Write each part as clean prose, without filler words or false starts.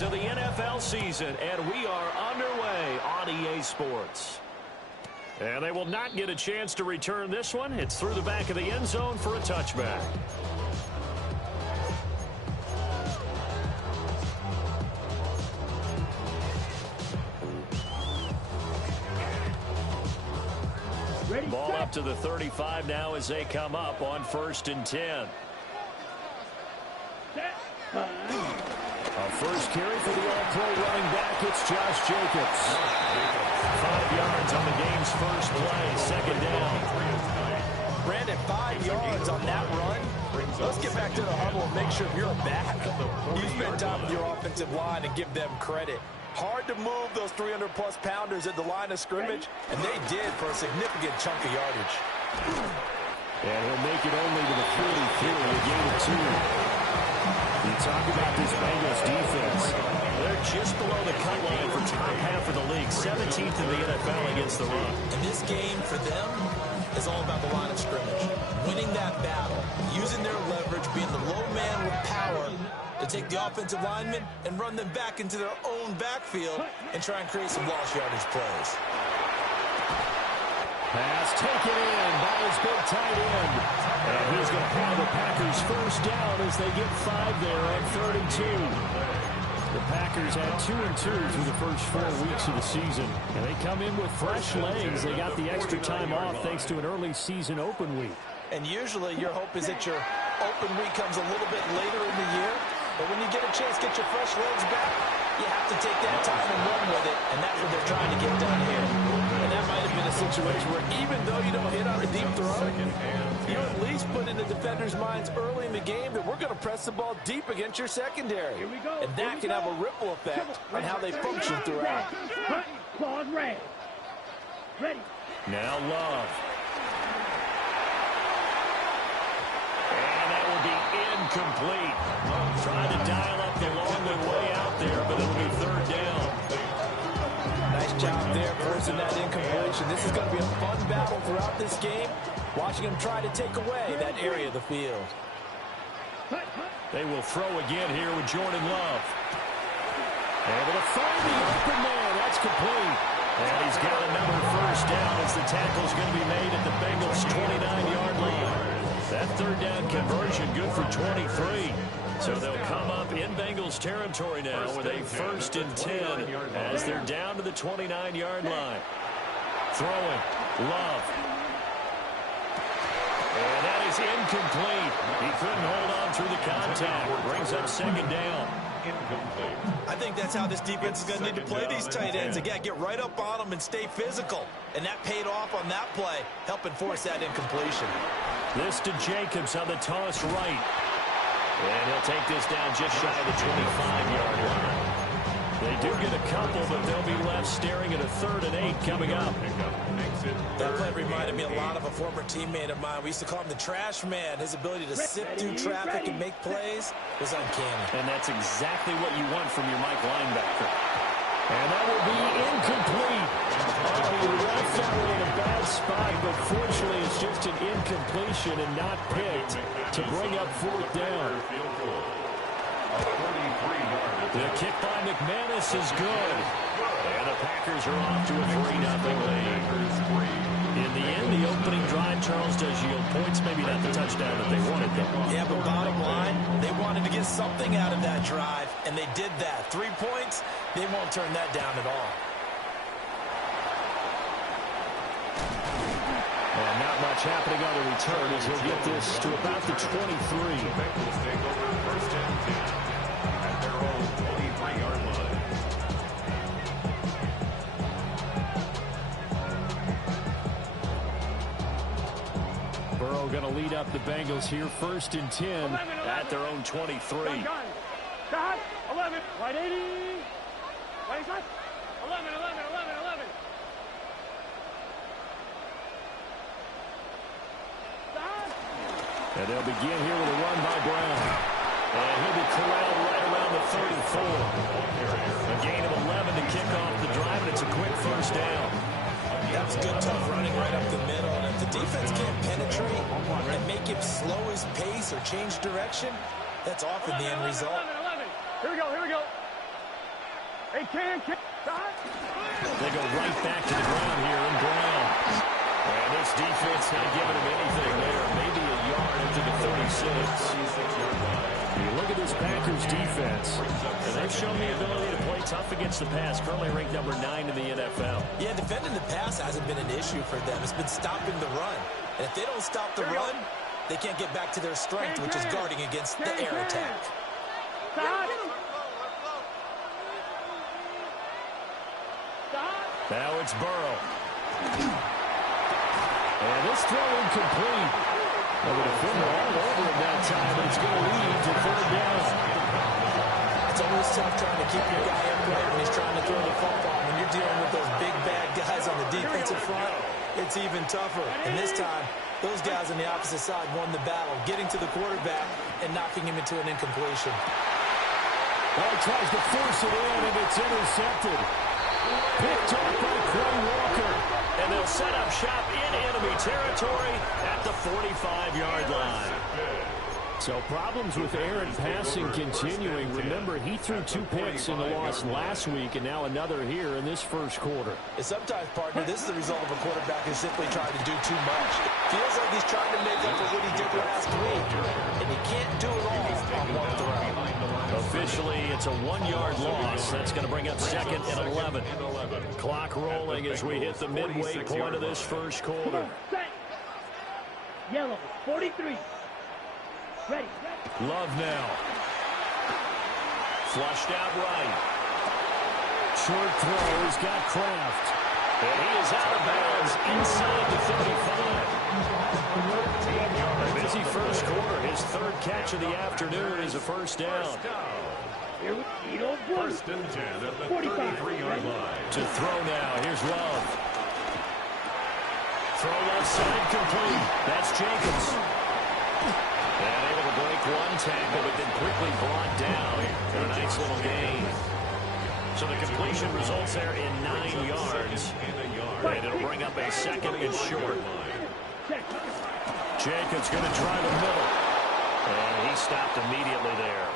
minutes of the NFL season, and we are underway on EA Sports. And they will not get a chance to return this one. It's through the back of the end zone for a touchback. Ball up to the 35 now as they come up on 1st and 10. A first carry for the All-Pro running back. It's Josh Jacobs. 5 yards on the game's first play. Second down. Brandon, 5 yards on that run. Let's get back to the huddle and make sure you're back. You spend time with your offensive line and give them credit. Hard to move those 300-plus pounders at the line of scrimmage, and they did for a significant chunk of yardage. And he'll make it only to the 43, a gain of 2. You talk about this Bengals defense. They're just below the cut line for top half of the league, 17th in the NFL against the run. And this game for them is all about the line of scrimmage. Winning that battle, using their leverage, being the low man with power to take the offensive linemen and run them back into their own backfield and try and create some lost yardage plays. Pass taken in by his big tight end. And he's going to have the Packers first down as they get 5 there on 32. The Packers had 2-2 through the first 4 weeks of the season. And they come in with fresh legs. They got the extra time off thanks to an early season open week. And usually your hope is that your open week comes a little bit later in the year. But when you get a chance to get your fresh legs back, you have to take that time and run with it. And that's what they're trying to get done here. And that might have been a situation where even though you don't hit on a deep throw, you at least put in the defenders' minds early in the game that we're going to press the ball deep against your secondary. And that can have a ripple effect on how they function throughout. Now Love. And that will be incomplete. Trying to dial up the long way out there, but it'll be 3rd down. Nice job there forcing that incompletion. This is going to be a fun battle throughout this game. Watching him try to take away that area of the field. They will throw again here with Jordan Love. Able to find the open man. That's complete. And he's got another first down as the tackle's going to be made at the Bengals' 29-yard line. That 3rd down conversion good for 23. So they'll come up in Bengals territory now with a 1st and 10 as they're down to the 29-yard line. Throwing. Love. And that is incomplete. He couldn't hold on through the contact. Brings up 2nd down. I think that's how this defense is going to need to play these tight ends. Again, get right up on them and stay physical. And that paid off on that play, helping force that incompletion. This to Jacobs on the toss right. And he'll take this down just shy of the 25-yard line. They do get a couple, but they'll be left staring at a 3rd and 8 coming up. That play reminded me a lot of a former teammate of mine. We used to call him the trash man. His ability to sift through traffic and make plays was uncanny. And that's exactly what you want from your Mike linebacker. And that will be incomplete. He left that one in a bad spot, but fortunately it's just an incompletion and not picked to bring up 4th down. The kick by McManus is good. And the Packers are off to a 3-0 lead. In the end, the opening drive, Charles, does yield points. Maybe not the touchdown that they wanted, though. Yeah, but bottom line, they wanted to get something out of that drive, and they did that. 3 points, they won't turn that down at all. And not much happening on the return as he'll get this to about the 23. The Bengals take over 1st and 10 at their own 23-yard line. Burrow going to lead up the Bengals here, 1st and 10 at their own 23. Got 11, right 80. Right side. 11. And they'll begin here with a run by Brown. And he'll be corralled right around the 34. A gain of 11 to kick off the drive, and it's a quick 1st down. That was good, tough running right up the middle. And if the defense can't penetrate and make him slow his pace or change direction, that's often the end result. 11. Here we go. Hey, can. They go right back to the ground here in Brown. And this defense not giving him anything there. Maybe a yard into the 36. You look at this Packers defense, and they've shown the ability to play tough against the pass. Currently ranked number 9 in the NFL. Yeah, defending the pass hasn't been an issue for them. It's been stopping the run. And if they don't stop the run, they can't get back to their strength, which is guarding against the air attack. Now it's Burrow. And this throw incomplete. Well, the defender all over him that time, but it's going to lead to third down. It's always tough trying to keep your guy upright when he's trying to throw the football. When you're dealing with those big, bad guys on the defensive front, it's even tougher. And this time, those guys on the opposite side won the battle, getting to the quarterback and knocking him into an incompletion. Well, he tries to force it in, and it's intercepted. Picked up by Quay Walker. And they'll set up shop in enemy territory at the 45-yard line. So problems with Aaron passing continuing. Remember, he threw 2 picks in the loss last week, and now another here in this first quarter. And sometimes, partner, this is the result of a quarterback who's simply trying to do too much. Feels like he's trying to make up for what he did last week. And he can't do it all on one throw. Officially, it's a 1-yard loss. That's going to bring up second and 11. Clock rolling as we hit the midway point of this first quarter. Yellow, 43. Ready. Love now. Flushed out right. Short throw. He's got Kraft. And he is out of bounds inside the 35. A busy first quarter. His third catch of the afternoon is a first down. First and 10 at the 33-yard line. To throw now. Here's Love. Throw left side complete. That's Jacobs. And able to break one tackle, but then quickly brought down for a nice little gain. So the completion results there in 9 yards. And it'll bring up a second and short. Jacobs going to try the middle. And he stopped immediately there.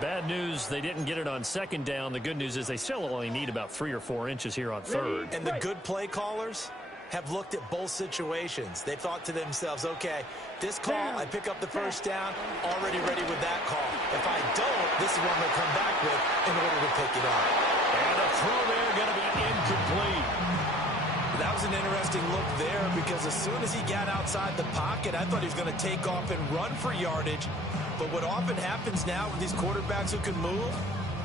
Bad news, they didn't get it on second down. The good news is they still only need about 3 or 4 inches here on third. And the good play callers have looked at both situations. They thought to themselves, okay, this call, I pick up the first down, already ready with that call. If I don't, this is what I'm going to come back with in order to pick it up. And a throw there going to be incomplete. That was an interesting look there because as soon as he got outside the pocket, I thought he was going to take off and run for yardage. But what often happens now with these quarterbacks who can move,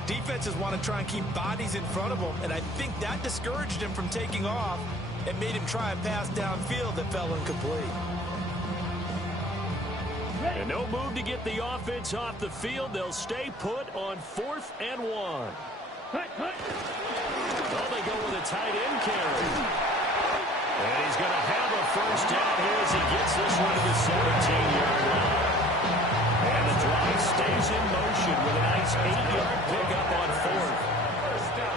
defenses want to try and keep bodies in front of them, and I think that discouraged him from taking off and made him try a pass downfield that fell incomplete. And no move to get the offense off the field. They'll stay put on 4th and 1. Well, they go with a tight end carry. And he's going to have a first down here as he gets this one to the 17-yard line. And the drive stays in motion with a nice 8-yard pickup on 4th.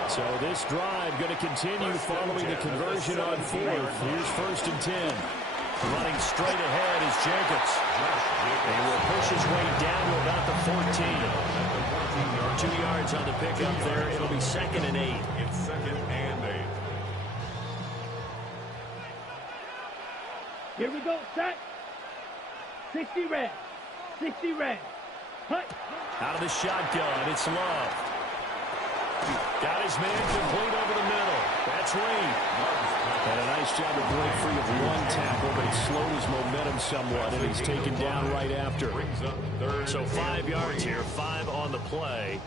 So this drive going to continue following the conversion on 4th. Here's 1st and 10. Running straight ahead is Jacobs. And will push his way down to about the 14. 2 yards on the pickup there. It'll be 2nd and 8. It's 2nd and 8. Here we go, set. 60 red. 60 red. Hut. Out of the shotgun, it's Love. Got his man complete over the middle. That's Reed. And a nice job to break free of one tackle, but it slowed his momentum somewhat, and he's taken down right after. So 5 yards here, 5 on the play.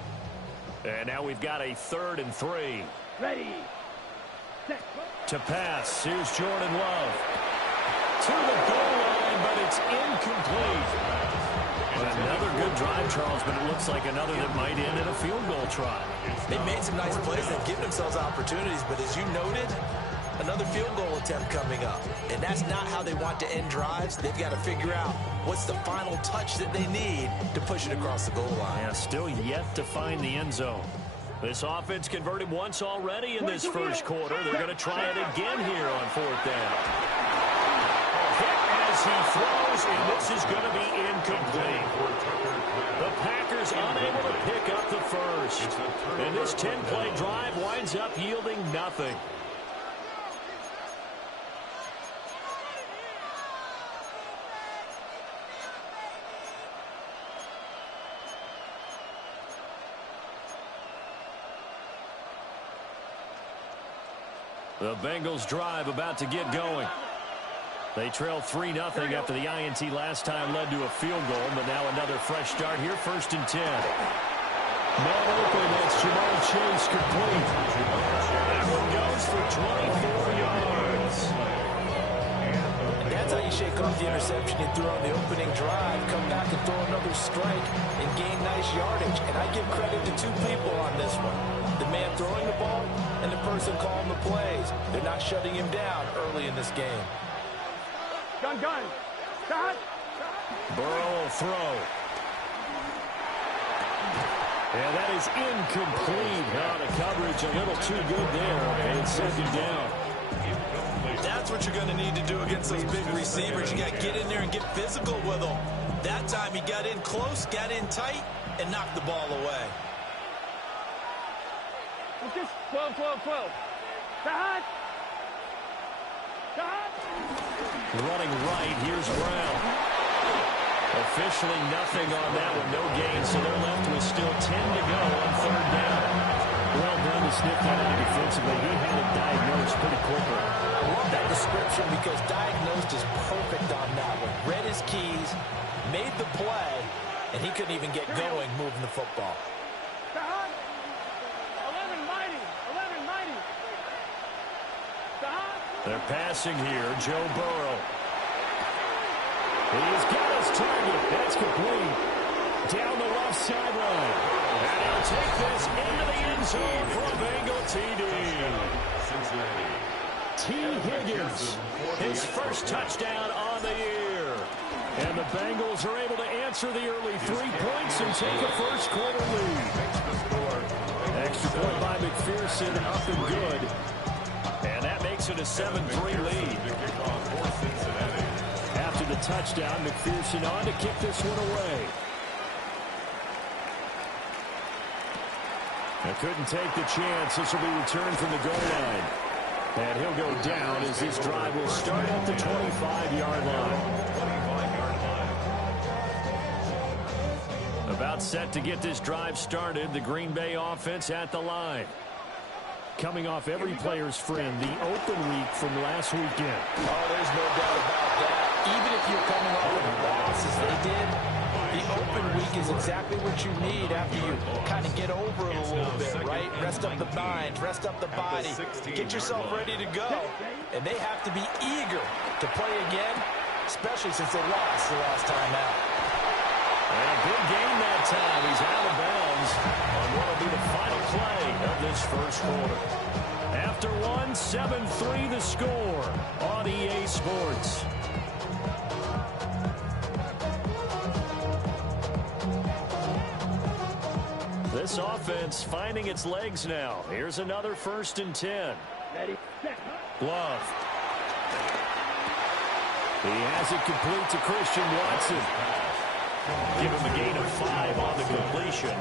And now we've got a 3rd and 3. Ready. Set. To pass, here's Jordan Love. To the goal line, but it's incomplete. Another good drive, Charles, but it looks like another that might end in a field goal try. They've made some nice plays. They've given themselves opportunities, but as you noted, another field goal attempt coming up. And that's not how they want to end drives. They've got to figure out what's the final touch that they need to push it across the goal line. Yeah, still yet to find the end zone. This offense converted once already in this first quarter. They're going to try it again here on 4th down. As he throws, and this is going to be incomplete. The Packers unable to pick up the first. And this 10-play drive winds up yielding nothing. The Bengals drive about to get going. They trail 3-0 after the INT last time led to a field goal, but now another fresh start here, 1st and 10. Man open, that's Jamal Chase complete. That one goes for 24 yards. And that's how you shake off the interception you threw on the opening drive, come back and throw another strike and gain nice yardage. And I give credit to two people on this one. The man throwing the ball and the person calling the plays. They're not shutting him down early in this game. Gun. Stop. Burrow will throw. And that is incomplete. Now the coverage a little too good there. And it's 2nd down. That's what you're going to need to do against those big receivers. You got to get in there and get physical with them. That time he got in close, got in tight, and knocked the ball away. It's just 12. Stop. Running right, here's Brown. Officially nothing on that one, no gain, so they're left with still 10 to go on 3rd down. Well done to sniff that out defensively. He had it diagnosed pretty quickly. I love that description because diagnosed is perfect on that one. Read his keys, made the play, and he couldn't even get going moving the football. Stop. 11 mighty. Stop. They're passing here, Joe Burrow. He's got his target. That's complete. Down the left sideline. And he'll take this into the end zone for a Bengal TD. T. Higgins, his first touchdown on the year. And the Bengals are able to answer the early 3 points and take a first-quarter lead. Extra point by McPherson, up and good. And that makes it a 7-3 lead. After the touchdown, McPherson on to kick this one away. They couldn't take the chance. This will be returned from the goal line. And he'll go down as this drive will start at the 25-yard line. About set to get this drive started. The Green Bay offense at the line. Coming off every player's friend, the open week from last weekend. Oh, there's no doubt about that. Even if you're coming off of a loss as they did, the open week is exactly what you need after you kind of get over it a little bit, right? Rest up the mind, rest up the body, get yourself ready to go. And they have to be eager to play again, especially since they lost the last time out. And a big game that time. He's out of bounds on what will be the final play of this first quarter. After 7-3 the score on EA Sports. This offense finding its legs now. Here's another 1st and 10. Ready, set. Love. He has it complete to Christian Watson. Give him a gain of 5 on the completion.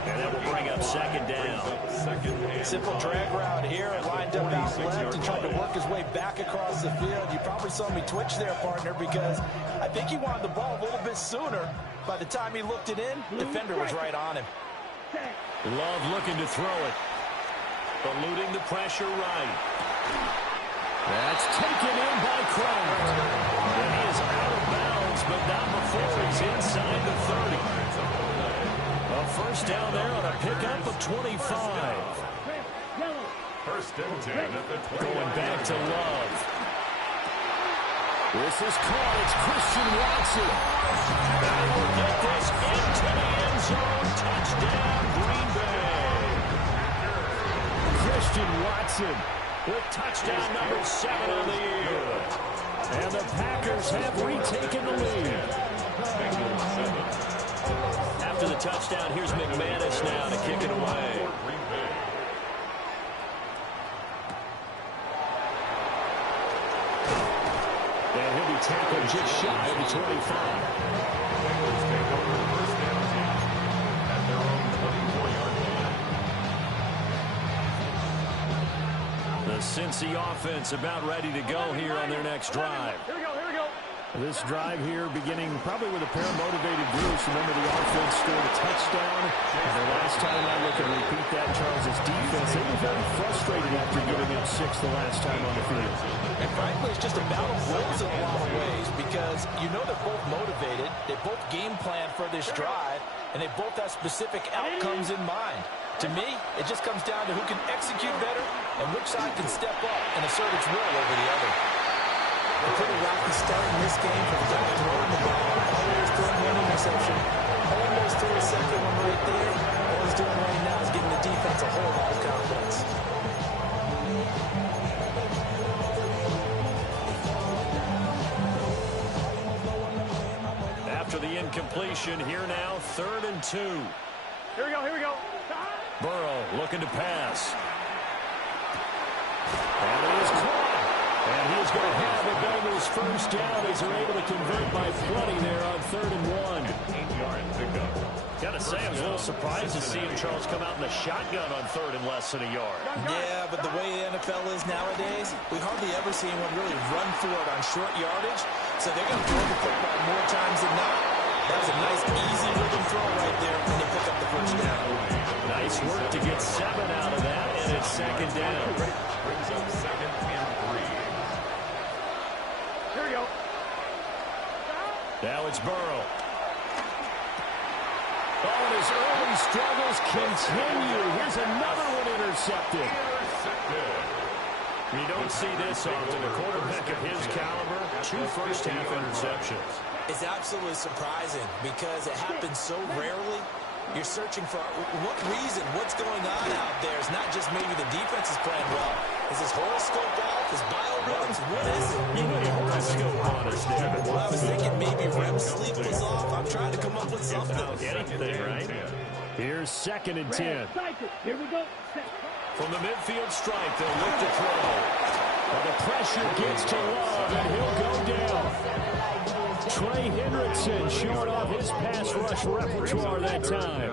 And that will bring up 2nd down. Simple drag route here. Lined up out left and tried to work his way back across the field. You probably saw me twitch there, partner, because I think he wanted the ball a little bit sooner. By the time he looked it in, defender was right on him. Love looking to throw it. Eluding the pressure right. That's taken in by Kraft. And he is out of bounds, but not before he's inside the 30. A first down there on a pickup of 25. 1st and 10 at the 20. Going back to Love. This is caught. It's Christian Watson. And he will get this into the end zone. Touchdown, Green Bay. Christian Watson with touchdown number 7 of the year. And the Packers have retaken the lead. After the touchdown, here's McManus now to kick it away. And he'll be tackled just shy of the 25. The Cincy offense about ready to go here on their next drive. Here we go, here we go. This drive here beginning probably with a pair of motivated groups. Remember, the offense scored a touchdown. And the last time I look and repeat that, Charles' defense, they were very frustrated after giving up 6 the last time on the field. And frankly, it's just a battle of wills in a lot of ways because you know they're both motivated. They both game plan for this drive, and they both have specific outcomes in mind. To me, it just comes down to who can execute better and which side can step up and assert its will over the other. A pretty rocky start in this game for the guy throwing the ball. Always throwing one interception. Almost threw a second one right there. All he's doing right now is giving the defense a whole lot of confidence. After the incompletion, here now, 3rd and 2. Here we go, here we go. Burrow looking to pass. And it is caught. And he's going to have the Bengals first down as they're able to convert by plenty there on 3rd and 1. 8-yard pickup. Got to say, I was a little surprised to see him, Charles, come out in the shotgun on 3rd and less than a yard. Yeah, but the way the NFL is nowadays, we hardly ever see anyone really run for it on short yardage. So they're going to throw the football more times than not. That was a nice, easy rhythm throw right there, and they pick up the first down. Nice work to get 7 out of that, and it's 2nd down. Brings up 2nd and 3. Here we go. Now it's Burrow. Oh, and his early struggles continue. Here's another one intercepted. You don't see this often. A quarterback of his caliber, 2 first-half interceptions. It's absolutely surprising because it happens so rarely. You're searching for what reason, what's going on out there. It's not just maybe the defense is playing well. Is his horoscope off? His bio runs? What is it? You went horoscope on us, David. Well, I was thinking maybe REM sleep was off. I'm trying to come up with something. Anything, right? Here's 2nd and 10. Here we go. From the midfield stripe, they'll look to throw. Well, the pressure gets to Love, and he'll go down. Trey Hendrickson short off his pass rush repertoire that time.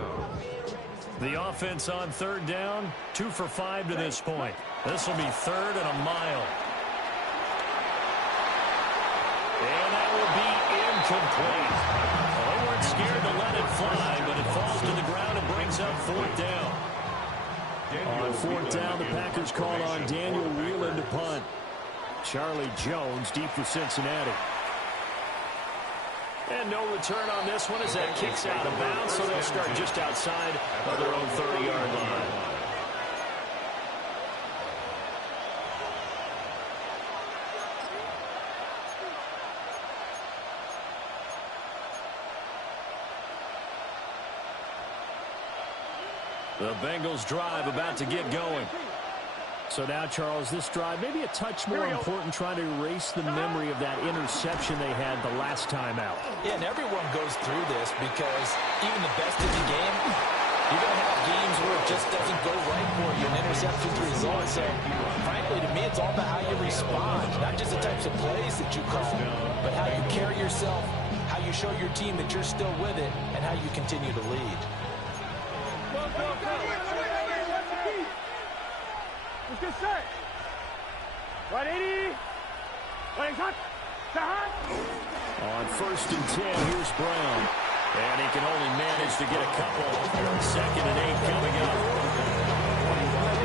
The offense on 3rd down, 2 for 5 to this point. This will be 3rd and a mile. And that will be incomplete. Well, they weren't scared to let it fly, but it falls to the ground and brings up 4th down. On 4th down, the Packers call on Daniel Whelan to punt. Charlie Jones deep for Cincinnati. And no return on this one as that kicks out of bounds, so they'll start just outside of their own 30-yard line. The Bengals drive about to get going. So now, Charles, this drive maybe a touch more important, trying to erase the memory of that interception they had the last time out. Yeah, and everyone goes through this because even the best in the game, you're going to have games where it just doesn't go right for you. An interception's the result. So, frankly, to me, it's all about how you respond, not just the types of plays that you call, but how you carry yourself, how you show your team that you're still with it, and how you continue to lead. Let's get set. Right 80. Right hot. Hot. On 1st and 10, here's Brown. And he can only manage to get a couple. 2nd and 8 coming up.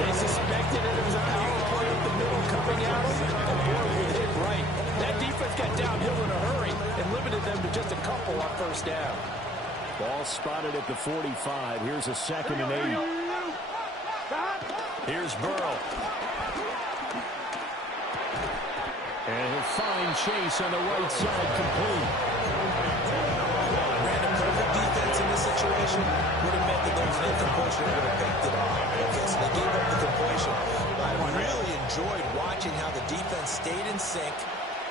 They suspected it was a power play up the middle coming out. And boy, we hit right. That defense got downhill in a hurry and limited them to just a couple on 1st down. Ball spotted at the 45. Here's a 2nd and 8. Here's Burrow. And he'll find Chase on the right side, complete. Ran a perfect defense in this situation. Would have meant that there was an incompletion that would have picked it off. Okay, so they gave up the completion. I really enjoyed watching how the defense stayed in sync,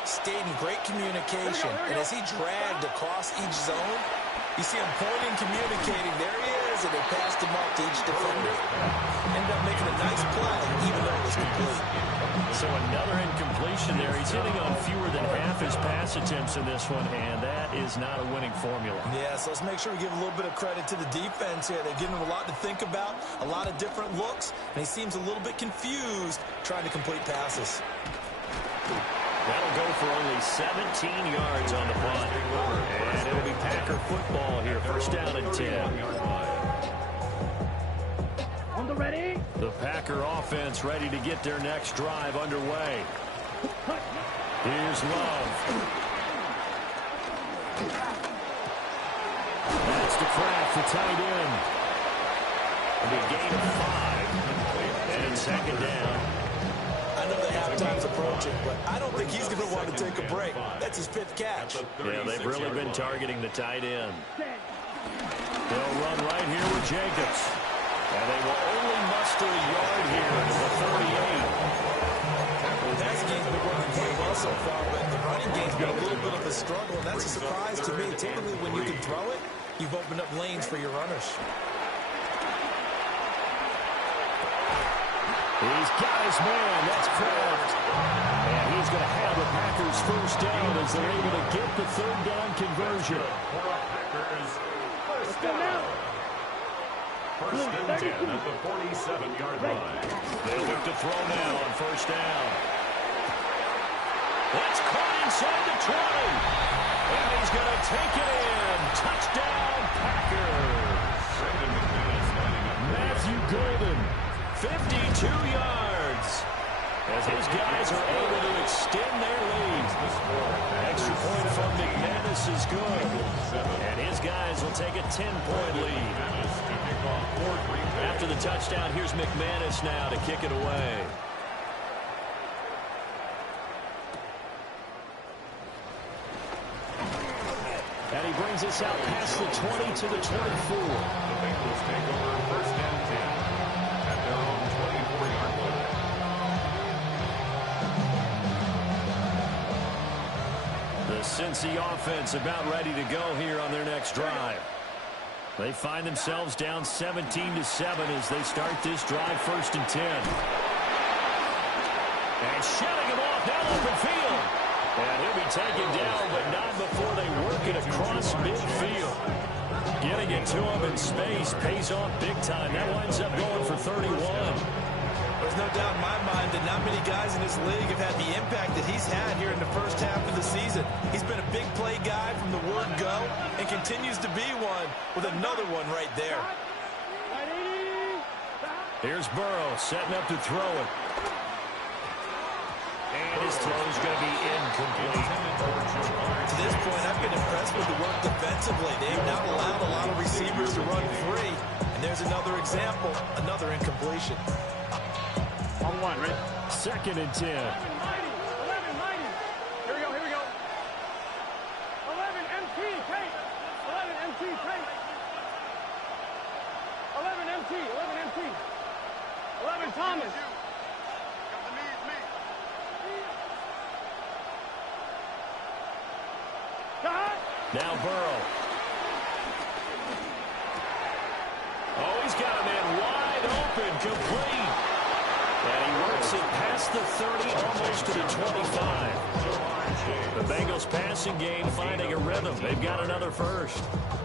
stayed in great communication, and as he dragged across each zone, you see him pointing, communicating. There he is. guys, and they passed them off to each defender. Ended up making a nice play, even though it was complete. So another incompletion there. He's hitting on fewer than half his pass attempts in this one, and that is not a winning formula. Yeah, so let's make sure we give a little bit of credit to the defense here. They've given him a lot to think about, a lot of different looks, and he seems a little bit confused trying to complete passes. That'll go for only 17 yards on the punt. And it'll be Packer football here. First down and 10. On the ready. The Packer offense ready to get their next drive underway. Here's Love. That's to Kraft, the tight end. It'll be a gain of 5. And second down. I know the halftime's approaching, but I don't think he's going to want to take a break. That's his 5th catch. Yeah, they've really been targeting the tight end. They'll run right here with Jacobs. And they will only muster a yard here at the 38. The passing game's been working pretty well so far, but the running game's been a little bit of a struggle, and that's a surprise to me. Typically, when you can throw it, you've opened up lanes for your runners. He's got his man. That's Kraft. And he's going to have the Packers first down as they're able to get the third down conversion. Let's go now. First and 10 at the 47-yard line. They'll look to throw now on first down. That's caught inside the 20. And he's going to take it in. Touchdown, Packers. Matthew Golden, 52 yards. As his guys are able to extend their lead. Extra point from McManus is good. And his guys will take a 10-point lead. After the touchdown, here's McManus now to kick it away. And he brings us out past the 20 to the 24. The Bengals take over first and 10 at their own 24-yard line. The Cincy offense about ready to go here on their next drive. They find themselves down 17-7 as they start this drive first and 10. And shutting him off down open field. And he'll be taken down, but not before they work it across midfield. Getting it to him in space pays off big time. That winds up going for 31. There's no doubt in my mind that not many guys in this league have had the impact that he's had here in the first half of the season. He's been a big play guy from the word go and continues to be one with another one right there. Here's Burrow setting up to throw it. And his throw's going to be incomplete. To this point, I've been impressed with the work defensively. They've not allowed a lot of receivers to run free. And there's another example, another incompletion. On one, right? Second and 10. 11, mighty. Here we go. 11 MT, Tate. 11 MT, Tate. 11 MT, 11 Thomas. Now Burrow. Oh, he's got a man wide open, complete. And he works it past the 30, almost to the 25. The Bengals passing game finding a rhythm. They've got another first.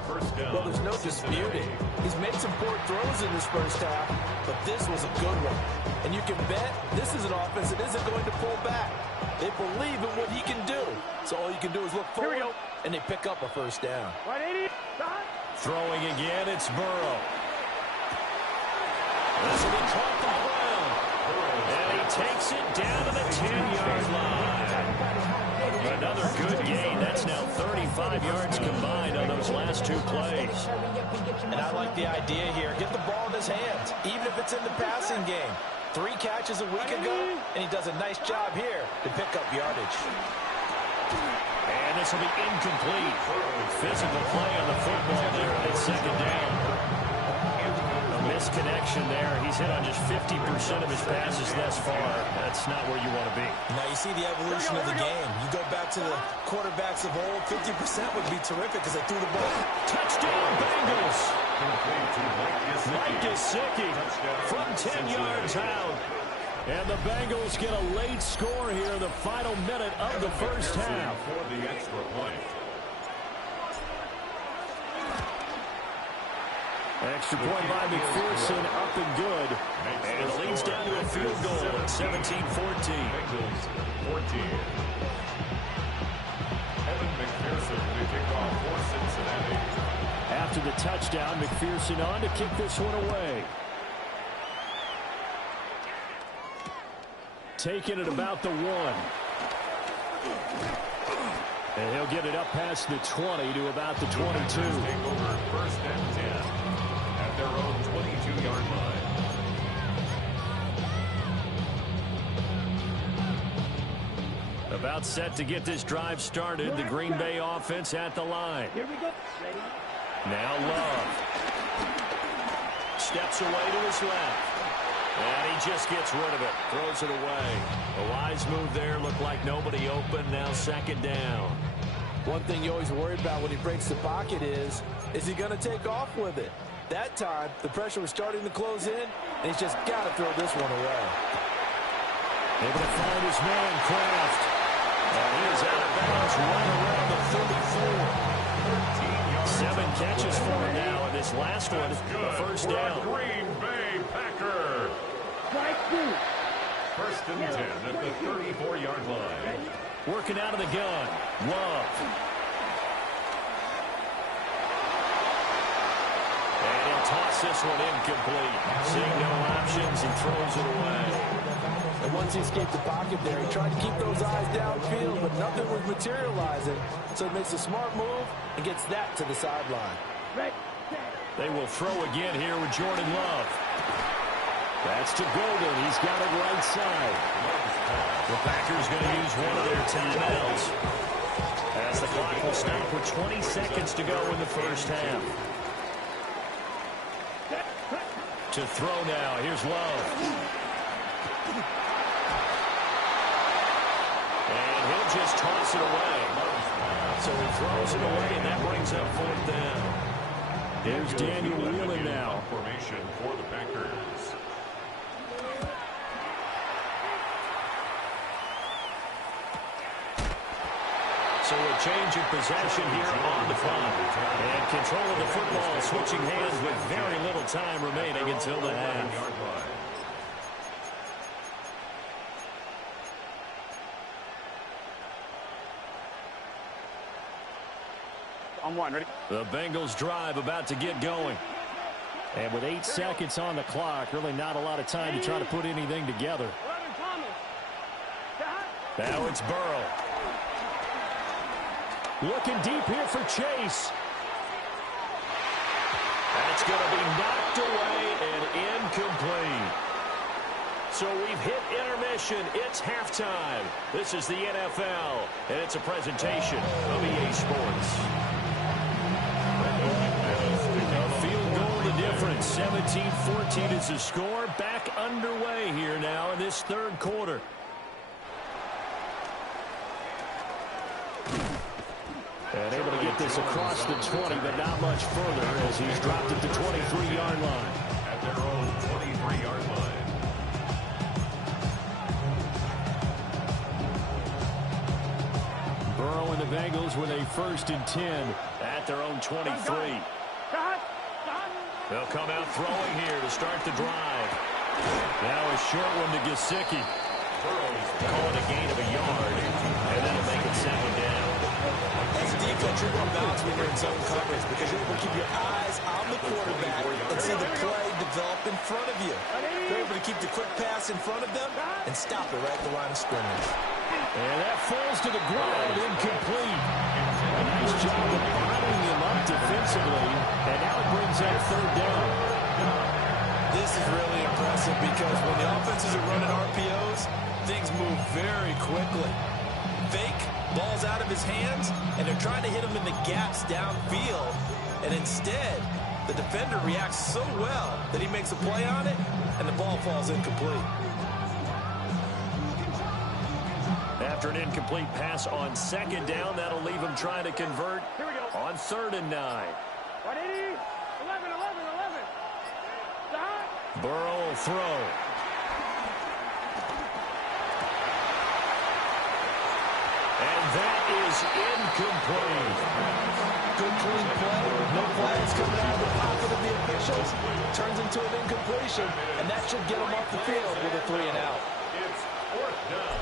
Well, there's no disputing. He's made some poor throws in this first half, but this was a good one. And you can bet this is an offense that isn't going to pull back. They believe in what he can do. So all you can do is look forward, and they pick up a first down. Throwing again, it's Burrow. This will be caught the ground. And he takes it down to the 10-yard line. Another good gain. That's now 35 yards combined on those last two plays. And I like the idea here. Get the ball in his hands, even if it's in the passing game. 3 catches a week ago, and he does a nice job here to pick up yardage. And this will be incomplete. Physical play on the football there at second down. A misconnection there. He's hit on just 50% of his passes thus far. That's not where you want to be. Now you see the evolution of the game. You go back to the quarterbacks of old, 50% would be terrific because they threw the ball. Touchdown, Bengals. Mike Gesicki from 10 yards out. And the Bengals get a late score here in the final minute of the first half. For the extra point. Extra point by McPherson, up and good. And it leads down to a field goal at 17-14. Bengals 14. Evan McPherson to kick off for Cincinnati. After the touchdown, McPherson on to kick this one away. Taking it about the 1. And he'll get it up past the 20 to about the 22. Take over first and 10 at their own 22-yard line. About set to get this drive started. The Green Bay offense at the line. Here we go. Ready? Now Love. Steps away to his left. And he just gets rid of it. Throws it away. A wise move there. Looked like nobody open. Now second down. One thing you always worry about when he breaks the pocket is he going to take off with it? That time, the pressure was starting to close in, and he's just got to throw this one away. Able to find his man, Kraft. And he is out of bounds right around the 34. 7 catches for him now, and this last one, a first down. Green Bay Packer. Strike 2. First and 10 at the 34-yard line. Working out of the gun. Love. And he'll toss this one incomplete. Seeing no options, he throws it away. And once he escaped the pocket there, he tried to keep those eyes downfield, but nothing was materializing. So he makes a smart move and gets that to the sideline. Right. They will throw again here with Jordan Love. That's to Golden. He's got it right side. The Packers going to use one of their timeouts as the clock will stop with 20 seconds to go in the first half. To throw now. Here's Love. And he'll just toss it away. So he throws it away, and that brings up fourth down. There's Daniel Wheeler now. Formation for the Packers. So a change of possession here on the clock. And control of the football switching hands with very little time remaining until the half. On 1, ready? The Bengals drive about to get going. And with 8 seconds on the clock, really not a lot of time to try to put anything together. Now it's Burrow. Looking deep here for Chase. That's going to be knocked away and incomplete. So we've hit intermission. It's halftime. This is the NFL, and it's a presentation of EA Sports. A field goal the difference. 17-14 is the score. Back underway here now in this third quarter. And able to get this across the 20, but not much further as he's dropped at the 23-yard line. At their own 23-yard line. Burrow and the Bengals with a 1st and 10 at their own 23. They'll come out throwing here to start the drive. Now a short one to Gesicki. Call it a gain of a yard, and that'll make it second down. As a defense, you're going to bounce when you're in zone coverage because you're able to keep your eyes on the quarterback and see the play develop in front of you. You're able to keep the quick pass in front of them and stop it right at the line of scrimmage. And that falls to the ground, incomplete. A nice job of bottling him up defensively, and now it brings up third down. This is really impressive because when the offenses are running RPOs, things move very quickly. Fake, ball's out of his hands, and they're trying to hit him in the gaps downfield. And instead, the defender reacts so well that he makes a play on it, and the ball falls incomplete. After an incomplete pass on second down, that'll leave him trying to convert on 3rd and 9. 180, 11, 11. Burrow will throw. And that is incomplete. Good clean play. No flags coming out of the pocket of the officials. Turns into an incompletion, and that should get them off the field with a 3-and-out. It's fourth down.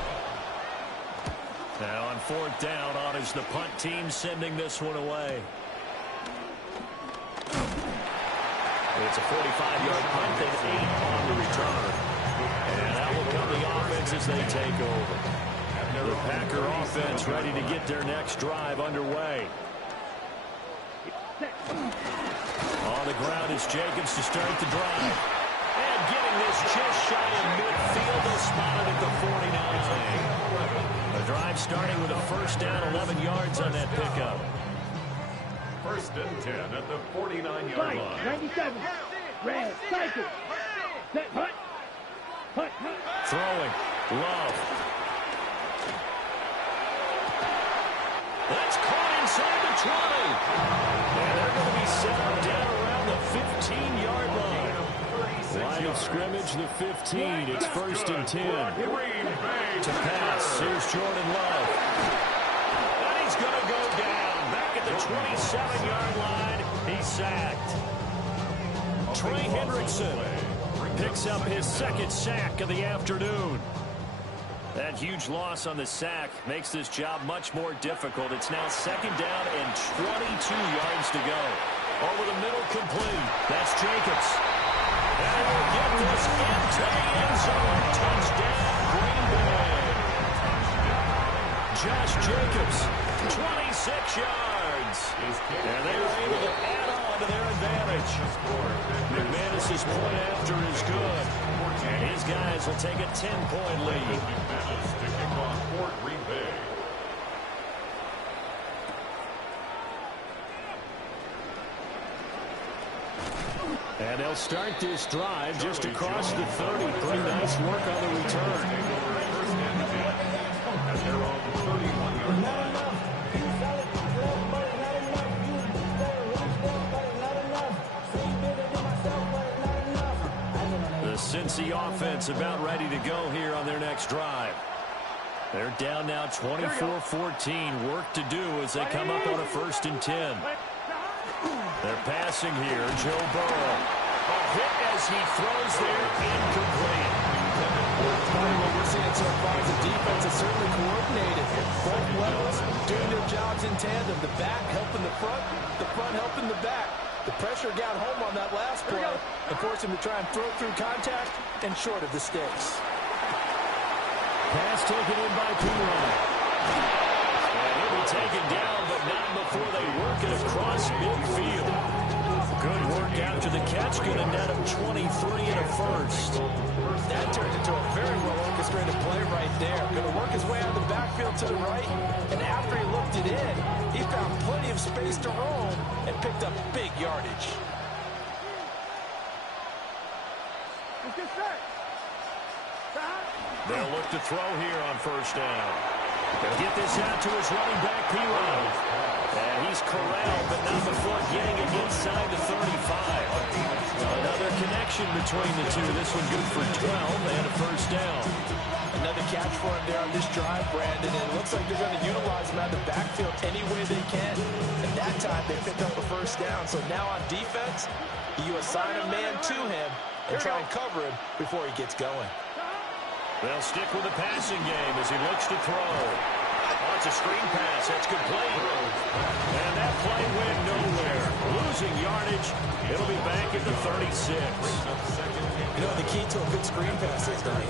Now on fourth down, on is the punt team sending this one away. It's a 45-yard punt and 8 on the return. And that will come the offense as they take over. The Packer offense ready to get their next drive underway. On the ground is Jacobs to start the drive. And getting this just shy of midfield, they'll spot it at the 49. The drive starting with a first down, 11 yards on that pickup. First and 10 at the 49-yard line. 97. Red. Cycle. Set. Hut. Hut. Hut. Throwing. Love. That's caught inside the 20. And they're going to be set up down around the 15-yard line. Line of scrimmage, the 15. It's first and 10. To pass. Here's Jordan Love. And he's going to go down. Back at the 27-yard line. He's sacked. Trey Hendrickson picks up his second sack of the afternoon. That huge loss on the sack makes this job much more difficult. It's now second down and 22 yards to go. Over the middle, complete. That's Jacobs. And he'll get this into the end zone. Touchdown, Green Bay. Josh Jacobs, 26 yards. And they were able to add on to their advantage. McManus's point after is good. And his guys will take a 10-point lead. McManus to kick off for Green Bay. And they'll start this drive just across the 30. Pretty nice work on the return. First and 10 at their own 31-yard line. The Cincy offense about ready to go here on their next drive. They're down now 24-14. Work to do as they come up on a first and 10. They're passing here. Joe Burrow. A hit as he throws there. Incomplete. What we're seeing so far is the defense is certainly coordinated. Both levels doing their jobs in tandem. The back helping the front helping the back. The pressure got home on that last play and forced him to try and throw through contact and short of the sticks. Pass taken in by P-Ron. And he'll be taken down, but not before they work it across midfield. Good work after the catch. Going to net him 23 and a first. That turned into a very well-orchestrated play right there. Going to work his way out of the backfield to the right, and after he looked it in, he found plenty of space to roam and picked up big yardage. They'll look to throw here on first down. They'll get this out to his running back, P-Ron. And he's corralled, but not before getting it inside the 35. Another connection between the two. This one good for 12 and a first down. Another catch for him there on this drive, Brandon. And it looks like they're going to utilize him out of the backfield any way they can. And that time they picked up a first down. So now on defense, you assign a man to him and try and cover him before he gets going. They'll stick with the passing game as he looks to throw. Oh, it's a screen pass. That's complete. And that play went nowhere. Losing yardage. It'll be back at the 36. You know the key to a good screen pass is, don't you?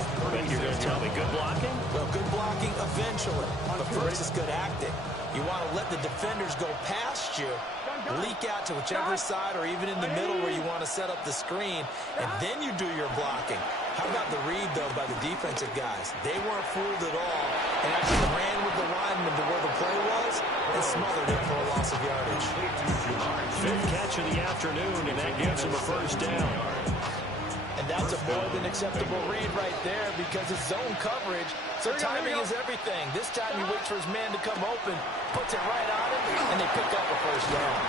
You're going to tell me good blocking? Well, good blocking eventually. But first is good acting. You want to let the defenders go past you, leak out to whichever side or even in the middle where you want to set up the screen, and then you do your blocking. How about the read, though, by the defensive guys? They weren't fooled at all and actually ran with the lineman to where the play was and smothered it for a loss of yardage. Fifth catch of the afternoon, and that gives him a first down. And that's a more than acceptable read right there because it's zone coverage, so timing is everything. This time he waits for his man to come open, puts it right on him, and they pick up a first down.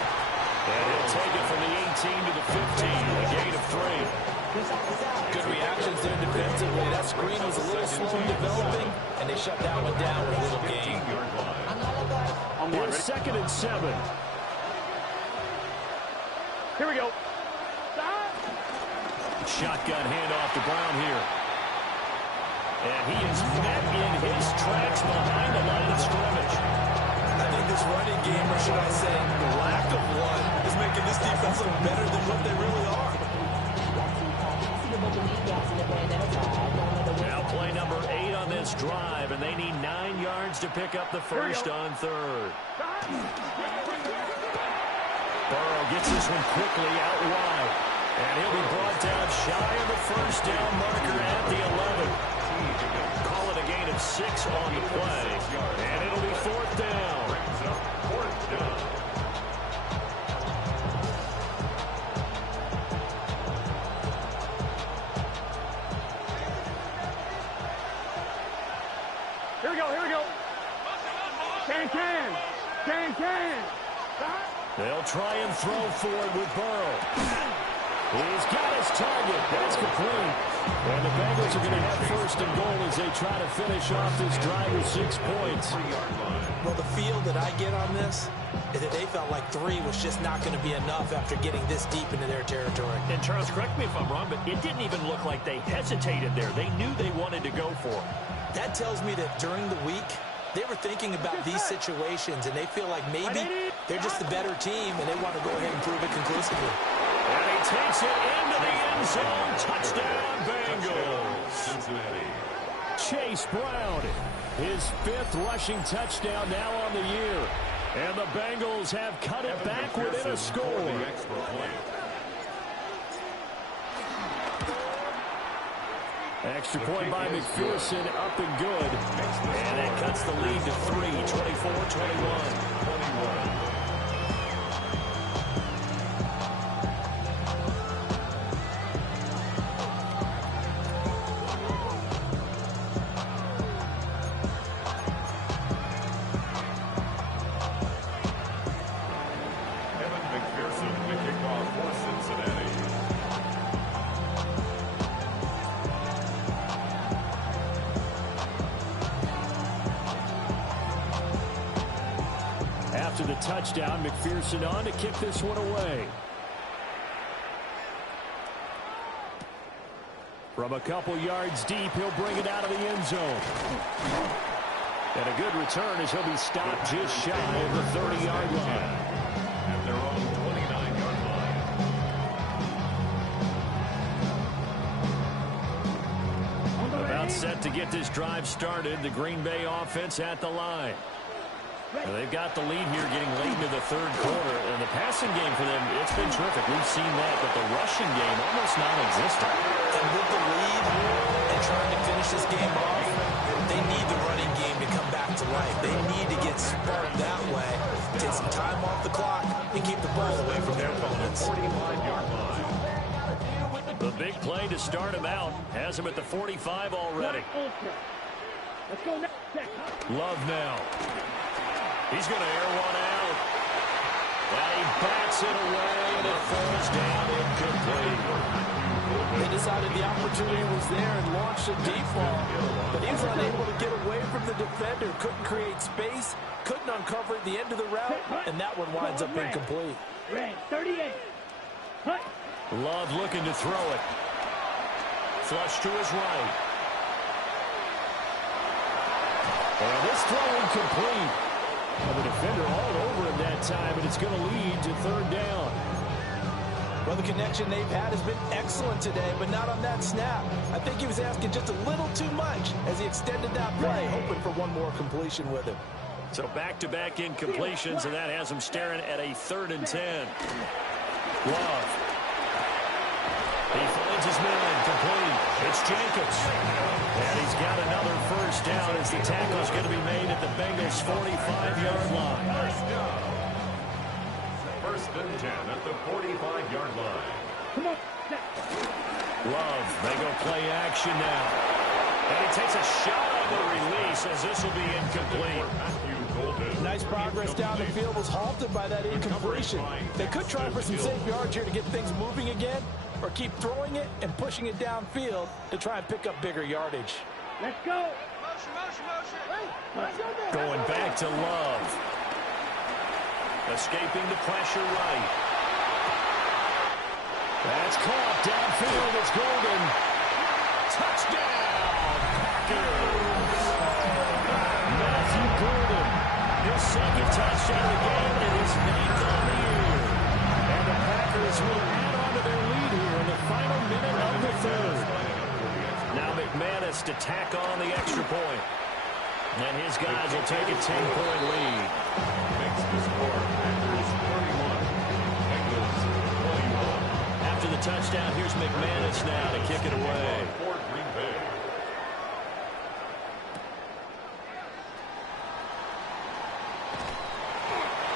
And he'll take it from the 18 to the 15, a gain of 3. Good reactions there defensively. That screen was a little slow in developing, and they shut that one down with a little gain. Here's 2nd and 7. Here we go. Shotgun handoff to Brown here. And he is met in his tracks behind the line of scrimmage. I think this running game, or should I say the lack of one, is making this defense look better than what they really are. Now play number 8 on this drive, and they need 9 yards to pick up the first on 3rd. Burrow gets this one quickly out wide. And he'll be brought down shy of the first down marker at the 11. Call it a gain of 6 on the play. And it'll be 4th down. Here we go. Here we go. Can. They'll try and throw for it with Burrow. He's got his target. That's complete. And the Bengals are going to have 1st and goal as they try to finish off this drive with 6 points. Well, the feel that I get on this is that they felt like 3 was just not going to be enough after getting this deep into their territory. And Charles, correct me if I'm wrong, but it didn't even look like they hesitated there. They knew they wanted to go for it. That tells me that during the week, they were thinking about these situations, and they feel like maybe they're just the better team, and they want to go ahead and prove it conclusively. And he takes it into the end zone. Touchdown, Bengals. Cincinnati. Chase Brown, his 5th rushing touchdown now on the year. And the Bengals have cut it back within a score. Extra point by McPherson, up and good. And that cuts the lead to 3, 24-21. After the touchdown, McPherson on to kick this one away. From a couple yards deep, he'll bring it out of the end zone. And a good return as he'll be stopped just shy of the 30-yard line. At their own 29-yard line. About set to get this drive started, the Green Bay offense at the line. Now they've got the lead here getting late into the 3rd quarter, and the passing game for them, it's been terrific. We've seen that, but the rushing game almost non-existent. And with the lead and trying to finish this game off, they need the running game to come back to life. They need to get sparked that way, take some time off the clock, and keep the ball away from their opponents. 45-yard line. The big play to start him out has him at the 45 already. Let's go next. Love now. He's going to air one out. And he bats it away, and it falls down incomplete. They decided the opportunity was there and launched a deep ball, but he was unable to get away from the defender, couldn't create space, couldn't uncover at the end of the route, and that one winds up incomplete. Red, 38. Hut. Love looking to throw it. Flush to his right. And this throw incomplete. Well, the defender all over him that time, and it's going to lead to 3rd down. Well, the connection they've had has been excellent today, but not on that snap. I think he was asking just a little too much as he extended that play, hoping for one more completion with him. So back-to-back incompletions, and that has him staring at a 3rd and 10. Love. He finds his man, complete. It's Jenkins. And he's got another first down as the tackle's going to be made at the Bengals' 45-yard line. First and 10 at the 45-yard line. Come on. Love, they go play action now. And he takes a shot on the release as this will be incomplete. Nice progress down the field was halted by that incompletion. They could try for some safe yards here to get things moving again, or keep throwing it and pushing it downfield to try and pick up bigger yardage. Let's go. Going back to Love. Escaping the pressure right. That's caught downfield. It's Golden. Touchdown, Packers. Matthew Golden, his second touchdown of the game, and his 9th on the year. And the Packers will add on to their lead here in the final minute of the third. Now McManus to tack on the extra point. And his guys will take a 10-point lead. Makes the score. Packers 31. Bengals 21. After the touchdown, here's McManus now to kick it away. For Green Bay.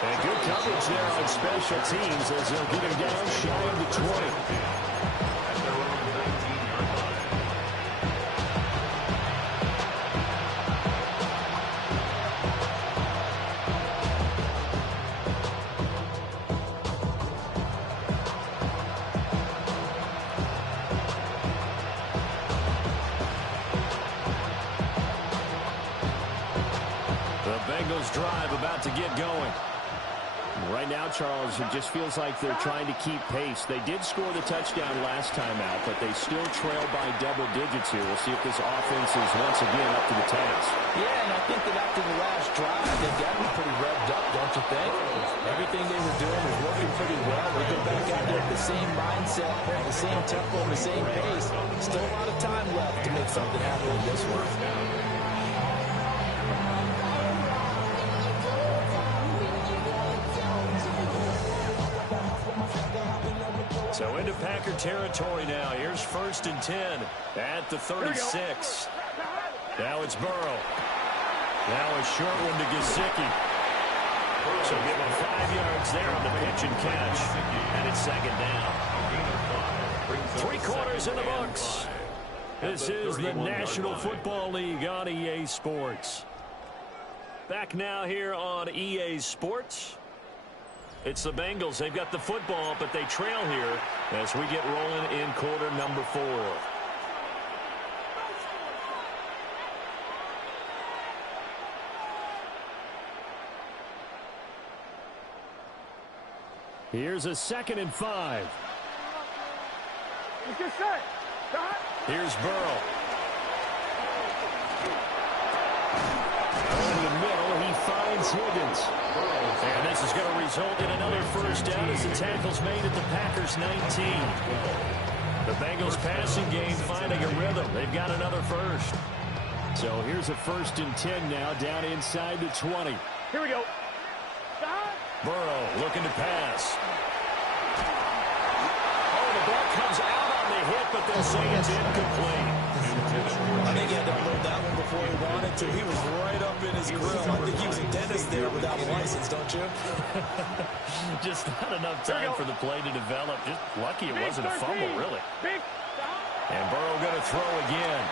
And good coverage there on special teams as they'll get him down shy of the 20. At their own 19-yard line. Bengals drive about to get going. Right now, Charles, it just feels like they're trying to keep pace. They did score the touchdown last time out, but they still trail by double digits here. We'll see if this offense is once again up to the task. Yeah, and I think that after the last drive, they've got to be pretty revved up, don't you think? Everything they were doing was working pretty well. They go back out there with the same mindset, the same tempo, and the same pace. Still a lot of time left to make something happen in this one. So into Packer territory now. Here's 1st and 10 at the 36. Now it's Burrow. Now a short one to Gesicki. So give him 5 yards there on the pitch and catch. And it's 2nd down. 3 quarters in the books. This is the National Football League on EA Sports. Back now here on EA Sports. It's the Bengals. They've got the football, but they trail here as we get rolling in quarter number 4. Here's a 2nd and 5. Let's get set. Stop. Here's Burrow. In the middle, he finds Higgins. And this is going to result in another 1st down as the tackle's made at the Packers' 19. The Bengals passing game finding a rhythm. They've got another 1st. So here's a 1st and 10 now down inside the 20. Here we go. Stop. Burrow looking to pass. Oh, the ball comes out on the hit, but they'll say it's incomplete. I think he had to unload that one before he wanted to. He was right up in his grill. I think he was a dentist there without a license, don't you? Just not enough time for the play to develop. Just lucky it wasn't a fumble, really. And Burrow going to throw again.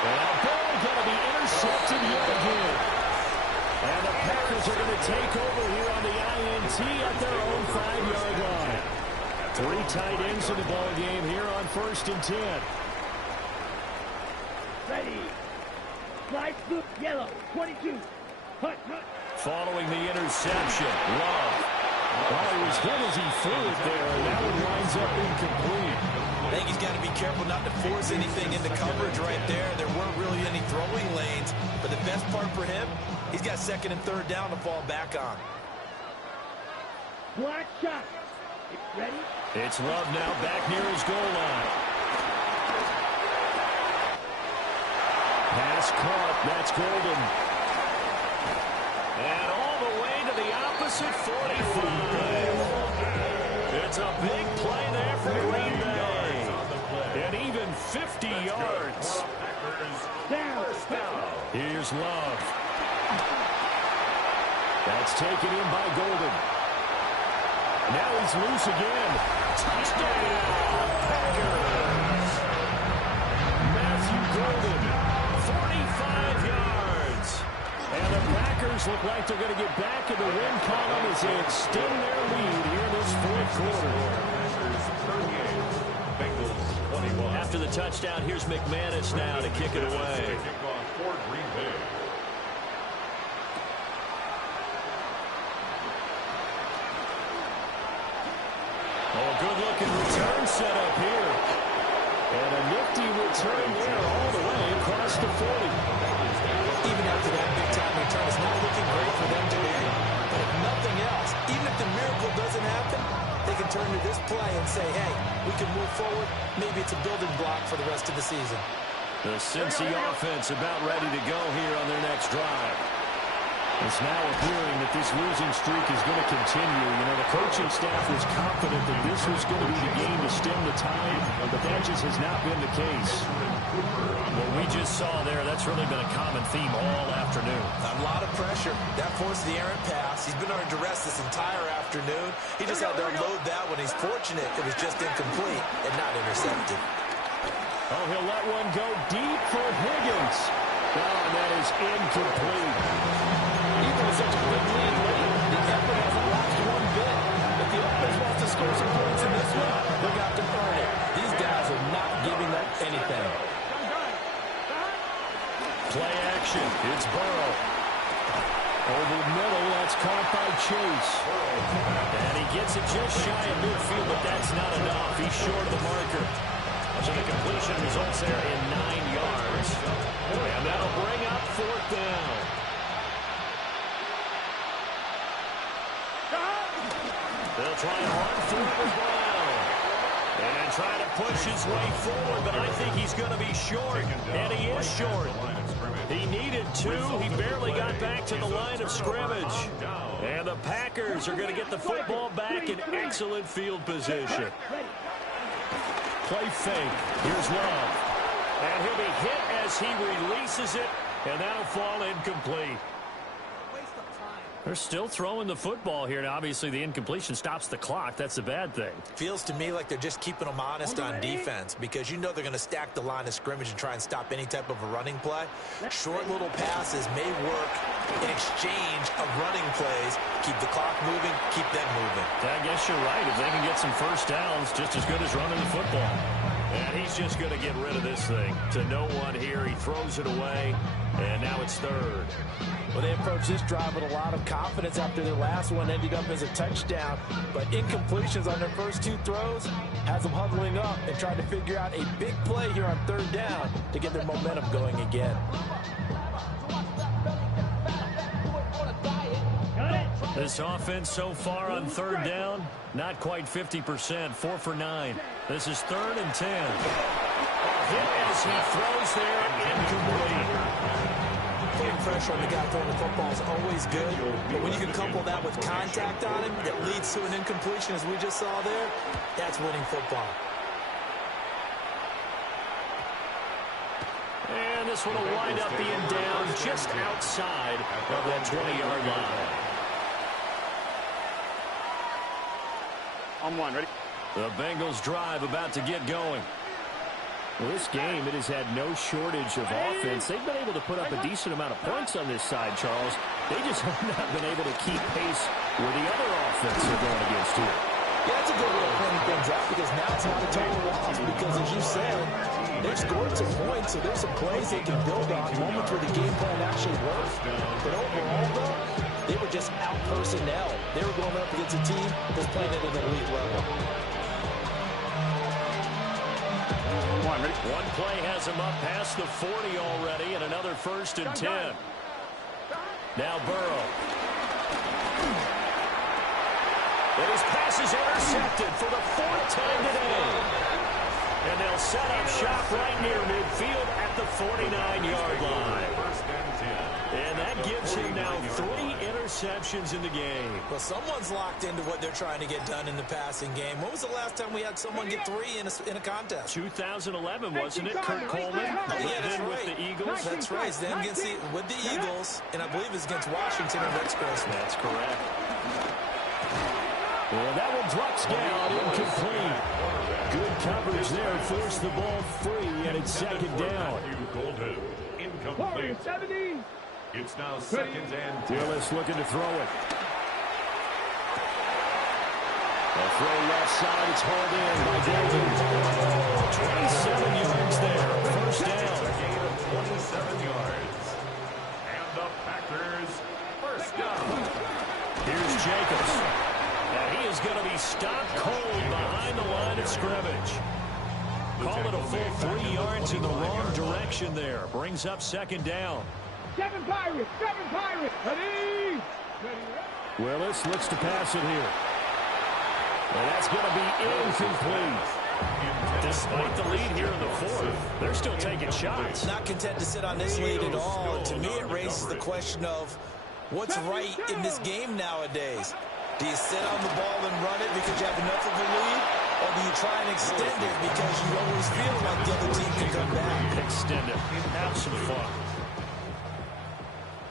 And now Burrow going to be intercepted yet again. And the Packers are going to take over here on the INT at their own 5-yard line. 3 tight ends in the ball game here on 1st and 10. Ready. Slide blue, yellow, 22. Hut. Following the interception, Love. Well, he was hit as he threw it there, and that one winds up incomplete. I think he's got to be careful not to force anything into coverage right there. There weren't really any throwing lanes, but the best part for him, he's got 2nd and 3rd down to fall back on. Black shot. Ready? It's Love now back near his goal line. Pass caught. That's Golden. And all the way to the opposite 45. It's a big play there for Green Bay. And even 50 yards. Here's Love. That's taken in by Golden. Now he's loose again. Touchdown, Packers. Matthew Golden, 45 yards. And the Packers look like they're going to get back in the win column as they extend their lead here in this this fourth quarter. Bengals 21. After the touchdown, here's McManus now to kick it away. Kickoff for Green Bay. Oh, a good-looking return set up here. And a nifty return there all the way across the 40. Even after that big-time return, it's not looking great for them today. But if nothing else, even if the miracle doesn't happen, they can turn to this play and say, hey, we can move forward. Maybe it's a building block for the rest of the season. The Cincy offense about ready to go here on their next drive. It's now appearing that this losing streak is going to continue. You know, the coaching staff was confident that this was going to be the game to stem the tide, but that just has not been the case. What we just saw there, that's really been a common theme all afternoon. A lot of pressure. That forced the errant pass. He's been under duress this entire afternoon. He just had to unload that one. He's fortunate it was just incomplete and not intercepted. Oh, he'll let one go deep for Higgins. Oh, and that is incomplete. Even with such a big lead late, the effort hasn't lost one bit. If the offense wants to score some points in this one, they're going to have to earn it. These guys are not giving up anything. Play action. It's Burrow. Over the middle, that's caught by Chase. And he gets it just shy of midfield, but that's not enough. He's short of the marker. So the completion results there in 9 yards. And that'll bring up fourth down. They'll try to run forward Brown. And try to push his way forward, but I think he's going to be short. And he is short. He needed 2. He barely got back to the line of scrimmage. And the Packers are going to get the football back in excellent field position. Play fake. Here's Love. And he'll be hit as he releases it, and that'll fall incomplete. They're still throwing the football here, and obviously the incompletion stops the clock. That's a bad thing. Feels to me like they're just keeping them honest on defense because you know they're going to stack the line of scrimmage and try and stop any type of a running play. Short little passes may work in exchange of running plays. Keep the clock moving, keep them moving. I guess you're right. If they can get some first downs, just as good as running the football. And he's just going to get rid of this thing. To no one here. He throws it away, and now it's third. Well, they approached this drive with a lot of confidence after their last one ended up as a touchdown. But incompletions on their first 2 throws has them huddling up and trying to figure out a big play here on third down to get their momentum going again. This offense so far on third down, not quite 50%, 4 for 9. This is 3rd and 10. Hit as he throws there, incomplete. Putting pressure on the guy throwing the football is always good, but when you can couple that with contact on him that leads to an incompletion, as we just saw there, that's winning football. And this one will wind up being down just outside of that 20-yard line. On 1, ready? The Bengals drive about to get going. Well, this game, it has had no shortage of offense. They've been able to put up a decent amount of points on this side, Charles. They just have not been able to keep pace with the other offense they're going against here. Yeah, that's a good way of pointing things out because now it's not a total loss because, as you said, they've scored some points, so there's some plays they can build on, moments where the game plan actually works. But overall, though, they were just out personnel. They were going up against a team that's playing at an elite level. One play has him up past the 40 already, and another 1st and 10. Now Burrow. And his pass is intercepted for the 4th time today. And they'll set up shop right near midfield at the 49-yard line. And that gives him now 3 interceptions in the game. Well, someone's locked into what they're trying to get done in the passing game. When was the last time we had someone get 3 in a contest? 2011, wasn't it? Kurt Coleman. Yeah, that's right. With the Eagles. That's right. Then with the Eagles, and I believe it's against Washington and Rex Grossman. That's correct. Well, that one drops down, incomplete. Good coverage there, forced the ball free, and it's 2nd down. Incomplete. 70. It's now 2nd and 10. Willis looking to throw it. A throw left side. It's hauled in by Golden. 27 yards there. First down. A gain of 27 yards. And the Packers first down. Here's Jacobs. And he is going to be stopped cold behind the line of scrimmage. Call it a full 3 yards in the wrong direction there. Brings up second down. Seven Pirates. Ready? Willis looks to pass it here. And that's going to be incomplete. Despite the lead here in the fourth, they're still taking shots. Not content to sit on this lead at all. To me, it raises the question of what's right in this game nowadays. Do you sit on the ball and run it because you have enough of a lead? Or do you try and extend it because you always feel like the other team can come back? Extend it. Have some fun.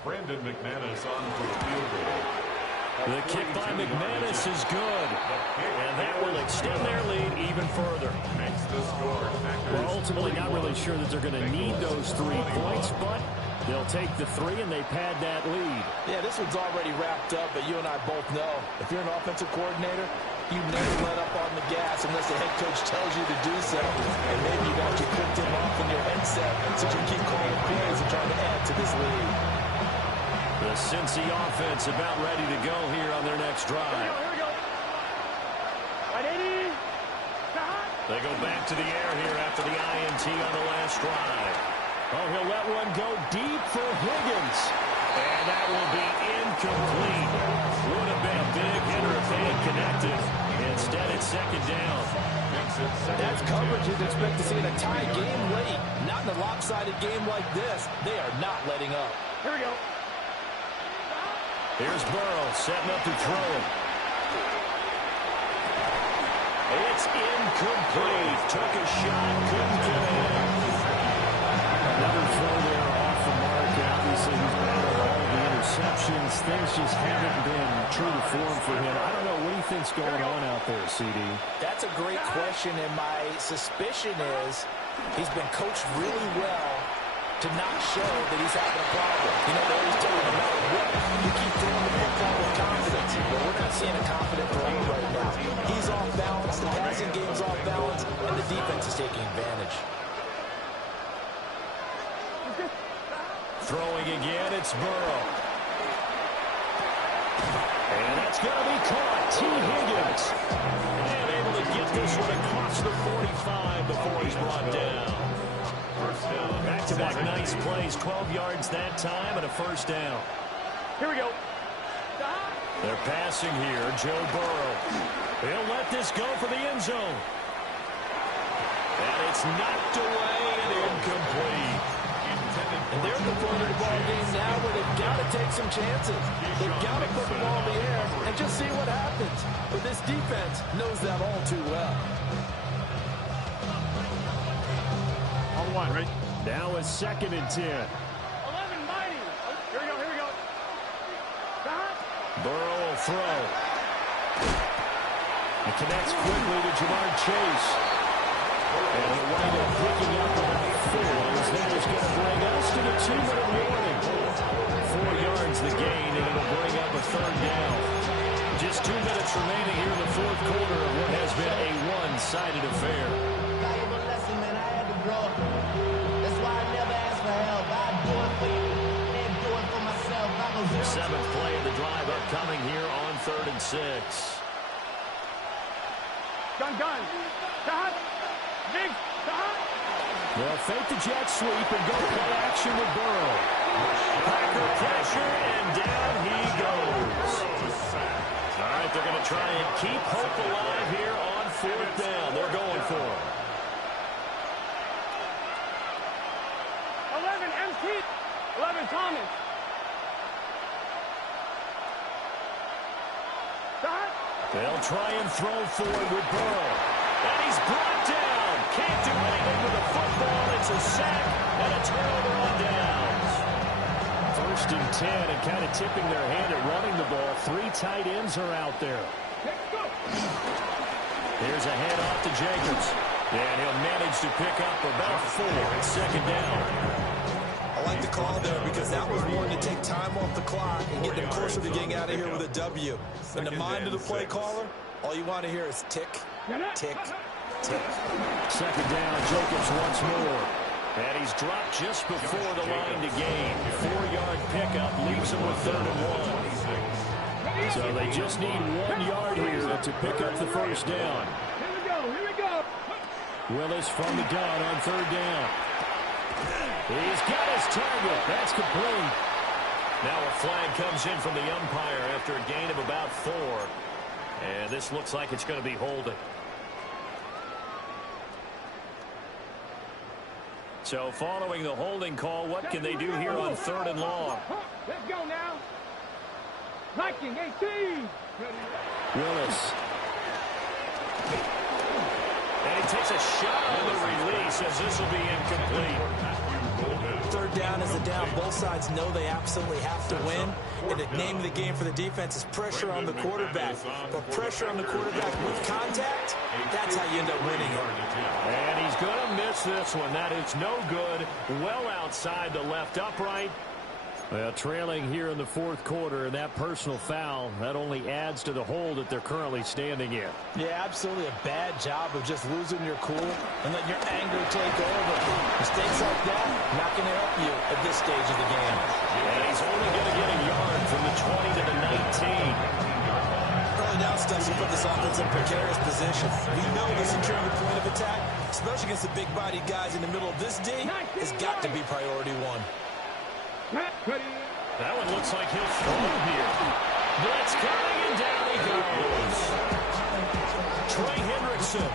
Brandon McManus on for the field goal. The kick by McManus is good. And that will extend their lead even further. Makes the score. Well, ultimately not really sure that they're going to need those 3 points, but they'll take the 3 and they pad that lead. Yeah, this one's already wrapped up, but you and I both know if you're an offensive coordinator, you never let up on the gas unless the head coach tells you to do so. And maybe you got you clicked him off in your headset so you can keep calling plays and trying to add to this lead. The Cincy offense about ready to go here on their next drive. Here we go. 180. They go back to the air here after the INT on the last drive. Oh, he'll let one go deep for Higgins. And that will be incomplete. Would have been a big hitter if they had connected. Instead, it's second down. That's coverage you'd expect to see in a tie game late. Not in a lopsided game like this. They are not letting up. Here we go. Here's Burrow setting up to throw it. It's incomplete. Took a shot, couldn't get in. Another throw there off the mark. Obviously, he's battled all the interceptions. Things just haven't been true to form for him. I don't know. What do you think's going on out there, CD? That's a great question, and my suspicion is he's been coached really well to not show that he's having a problem. You know, they always tell you no matter what, you keep throwing the football with confidence. But we're not seeing a confident throw right now. He's off balance, the passing game's off balance, and the defense is taking advantage. Throwing again, it's Burrow. And that's going to be caught. T. Higgins. And able to get this one across the 45 before he's brought down. Back-to-back nice plays. 12 yards that time and a first down. Here we go. They're passing here. Joe Burrow. He'll let this go for the end zone. And it's knocked away and incomplete. And they're at the point of the ball game now where they've got to take some chances. They've got to put the ball in the air and just see what happens. But this defense knows that all too well. On one, right? Now a 2nd and 10. 11 mighty. Here we go. Burrow will throw. It connects quickly to Jamar Chase. And he'll wind up picking up about 4. That is going to bring us to the 2-minute warning. 4 yards the gain, and it'll bring up a 3rd down. Just 2 minutes remaining here in the 4th quarter of what has been a one-sided affair. Valuable lesson, man. I had to grow up. That's why I never ask for help. I do it for you and do it for myself. I go 7th play of the drive upcoming here on 3rd and 6. Gun. Stop. Big. Stop. They'll fake the jet sweep and go play action with Burrow. Packer pressure, and down he goes. All right, they're going to try and keep hope alive here on 4th down. They're going for it. 11 MT. 11 Thomas. Stop. They'll try and throw forward with Burrow. And he's brought down. Can't do anything with the football. It's a sack and a turnover on downs. 1st and 10, and kind of tipping their hand at running the ball. 3 tight ends are out there. Let's go. Here's a handoff to Jacobs. And he'll manage to pick up about 4. It's 2nd down. I like the call there because that was one to take time off the clock and get them closer to getting out of here with a W. In the mind of the play caller, All you want to hear is tick, tick, tick. Second down, Jacobs once more. And he's dropped just before the line to gain. 4-yard pickup leaves him with 3rd and 1. So they just need 1 yard here to pick up the first down. Here we go. Willis from the gun on 3rd down. He's got his target. That's complete. Now a flag comes in from the umpire after a gain of about 4. And this looks like it's going to be holding. So following the holding call, what can they do here on 3rd and long? Let's go now. Viking 18. Willis. And he takes a shot on the release as this will be incomplete. 3rd down is a down. Both sides know they absolutely have to win. And the name of the game for the defense is pressure on the quarterback. But pressure on the quarterback with contact, that's how you end up winning it. And he's going to miss this one. That is no good. Well outside the left upright. Well, trailing here in the 4th quarter, and that personal foul, that only adds to the hole that they're currently standing in. Yeah, absolutely a bad job of just losing your cool and letting your anger take over. Mistakes like that, not going to help you at this stage of the game. And he's only going to get a yard from the 20 to the 19. Early down steps will put this offense in precarious position. We know that securing the point of attack, especially against the big-bodied guys in the middle of this D, has got to be priority 1. That one looks like he'll throw here. Blitz coming, and down he goes. Trey Hendrickson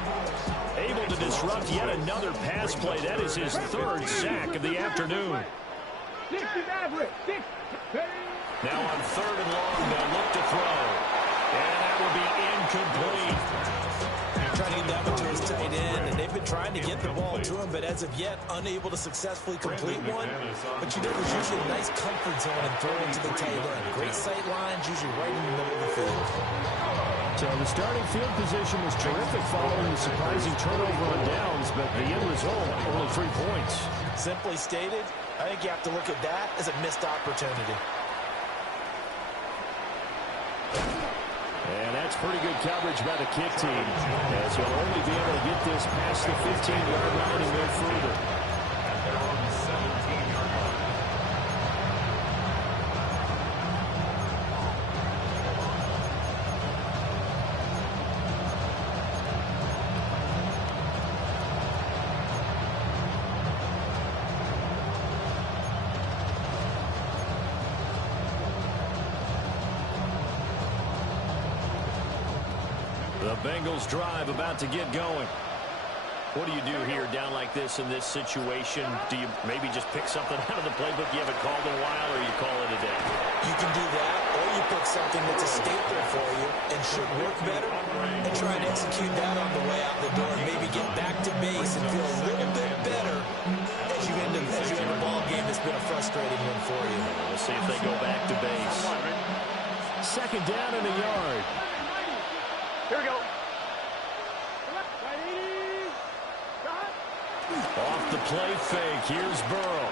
able to disrupt yet another pass play. That is his 3rd sack of the afternoon. Now on 3rd and long, they'll look to throw. And that will be incomplete. Trying to get that one to his tight end, and they've been trying to get the ball to him, but as of yet, unable to successfully complete one. But you know, there's usually a nice comfort zone in throwing to the tight end. Great sight lines, usually right in the middle of the field. So the starting field position was terrific following the surprising turnover on downs, but the end result, only 3 points. Simply stated, I think you have to look at that as a missed opportunity. And that's pretty good coverage by the kick team, as he'll only be able to get this past the 15-yard line and go further. And they're on the 17-yard line. The Bengals drive about to get going. What do you do here down like this in this situation? Do you maybe just pick something out of the playbook you haven't called in a while, or you call it a day? You can do that, or you pick something that's a staple for you and should work better and try and execute that on the way out the door and maybe get back to base and feel a little bit better as you end a ball game that's been a frustrating one for you. We'll see if they go back to base. 2nd down and a yard. Here we go. Off the play fake, here's Burrow.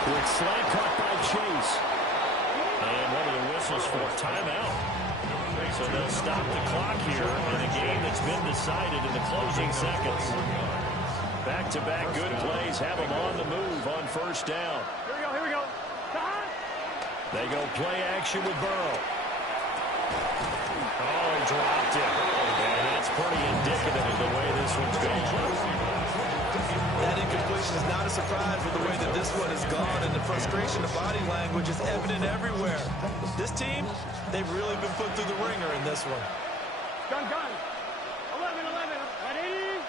Quick slant caught by Chase. And one of the whistles for a timeout. So they'll stop the clock here in a game that's been decided in the closing seconds. Back-to-back good plays have them on the move on 1st down. Here we go. They go play action with Burrow. Oh, he dropped it. And that's pretty indicative of the way this one's going. That incompletion is not a surprise with the way that this one has gone, and the frustration of body language is evident everywhere. This team, they've really been put through the ringer in this one. Gun. 11. Ready?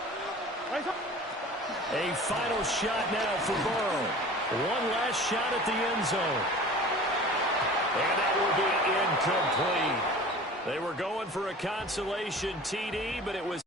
A final shot now for Burrow. One last shot at the end zone. And that will be incomplete. They were going for a consolation TD, but it was